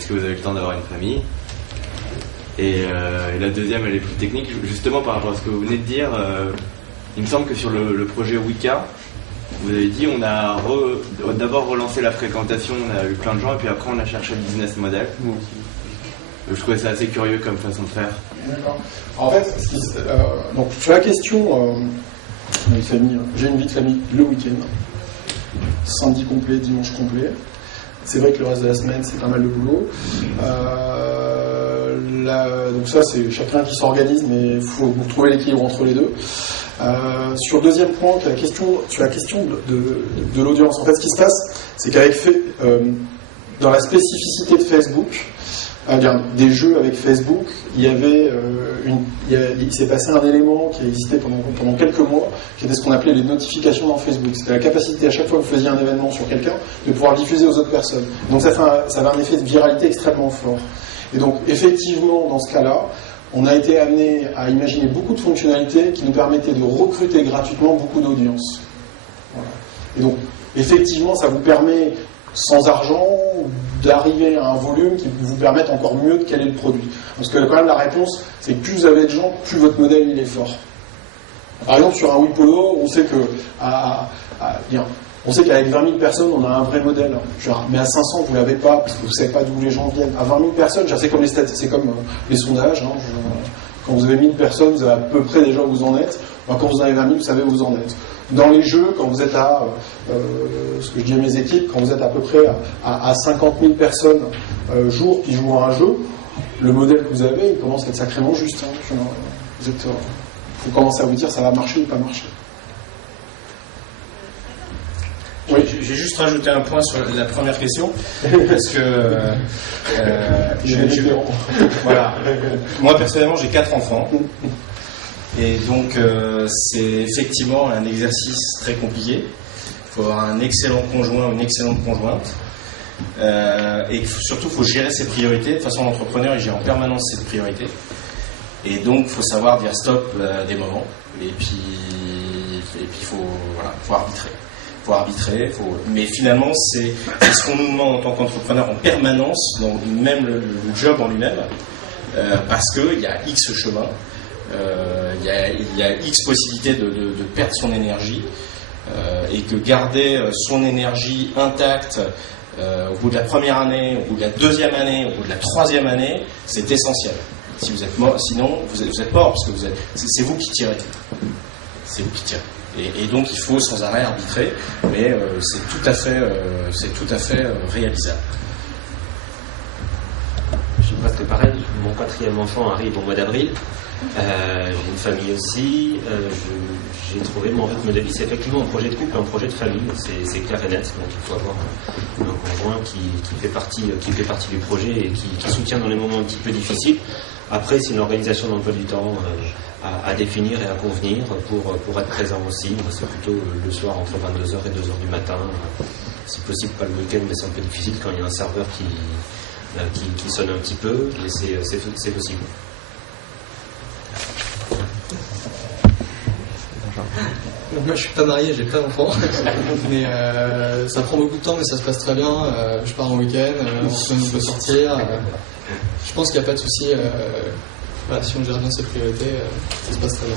est-ce que vous avez le temps d'avoir une famille? Et la deuxième, elle est plus technique, justement par rapport à ce que vous venez de dire. Il me semble que sur le projet Wicca, vous avez dit on a d'abord relancé la fréquentation, on a eu plein de gens, et puis après on a cherché le business model. Je trouvais ça assez curieux comme façon de faire. D'accord. En fait, donc sur la question j'ai une vie de famille le week-end, samedi complet, dimanche complet. C'est vrai que le reste de la semaine, c'est pas mal de boulot. Donc ça, c'est chacun qui s'organise, mais il faut trouver l'équilibre entre les deux. Sur le deuxième point, sur la question de l'audience, en fait, ce qui se passe, c'est qu'avec dans la spécificité de Facebook, des jeux avec Facebook, il s'est passé un élément qui a existé pendant quelques mois, qui était ce qu'on appelait les notifications dans Facebook. C'était la capacité, à chaque fois que vous faisiez un événement sur quelqu'un, de pouvoir diffuser aux autres personnes. Donc ça avait un effet de viralité extrêmement fort. Et donc effectivement, dans ce cas-là, on a été amené à imaginer beaucoup de fonctionnalités qui nous permettaient de recruter gratuitement beaucoup d'audience. Voilà. Et donc effectivement, ça vous permet, sans argent, d'arriver à un volume qui vous permette encore mieux de caler le produit. Parce que quand même la réponse, c'est que plus vous avez de gens, plus votre modèle il est fort. Par exemple, sur un Wipolo, on sait que on sait qu'avec 20 000 personnes, on a un vrai modèle. Mais à 500, vous ne l'avez pas, parce que vous ne savez pas d'où les gens viennent. À 20 000 personnes, c'est comme les sondages. Quand vous avez 1000 personnes, vous avez à peu près déjà où vous en êtes. Quand vous en avez 20 000, vous savez où vous en êtes. Dans les jeux, quand vous êtes ce que je dis à mes équipes, quand vous êtes à peu près à 50 000 personnes jour qui jouent à un jeu, le modèle que vous avez, il commence à être sacrément juste. Vous commencez à vous dire ça va marcher ou pas marcher. Oui, j'ai juste rajouté un point sur la première question, parce que voilà. Moi personnellement j'ai 4 enfants, et donc c'est effectivement un exercice très compliqué. Il faut avoir un excellent conjoint ou une excellente conjointe, et surtout il faut gérer ses priorités. De toute façon l'entrepreneur il gère en permanence ses priorités, et donc il faut savoir dire stop des moments, et puis il faut arbitrer. Mais finalement, c'est ce qu'on nous demande en tant qu'entrepreneur en permanence, dans même le job en lui-même, parce qu'il y a X chemins, il y a X possibilités de perdre son énergie, et que garder son énergie intacte au bout de la première année, au bout de la deuxième année, au bout de la troisième année, c'est essentiel. Si vous êtes mort, sinon vous êtes mort, parce que c'est vous qui tirez. C'est vous qui tirez. Et donc il faut sans arrêt arbitrer, mais c'est tout à fait réalisable. Je sais pas, c'est pareil, mon 4e enfant arrive au mois d'avril, j'ai une famille aussi, j'ai trouvé mon rythme de vie, c'est effectivement un projet de couple, un projet de famille, c'est clair et net, donc il faut avoir un conjoint qui fait partie du projet et qui soutient dans les moments un petit peu difficiles. Après, c'est une organisation d'emploi du temps à définir et à convenir pour être présent aussi. Moi, c'est plutôt le soir entre 22h et 2h du matin. Si possible, pas le week-end, mais c'est un peu difficile quand il y a un serveur qui sonne un petit peu, mais c'est possible. Donc moi je suis pas marié, j'ai pas d'enfant, mais ça prend beaucoup de temps, mais ça se passe très bien. Je pars en week-end, en semaine on peut sortir. Je pense qu'il n'y a pas de souci. Si on gère bien ses priorités, ça se passe très bien.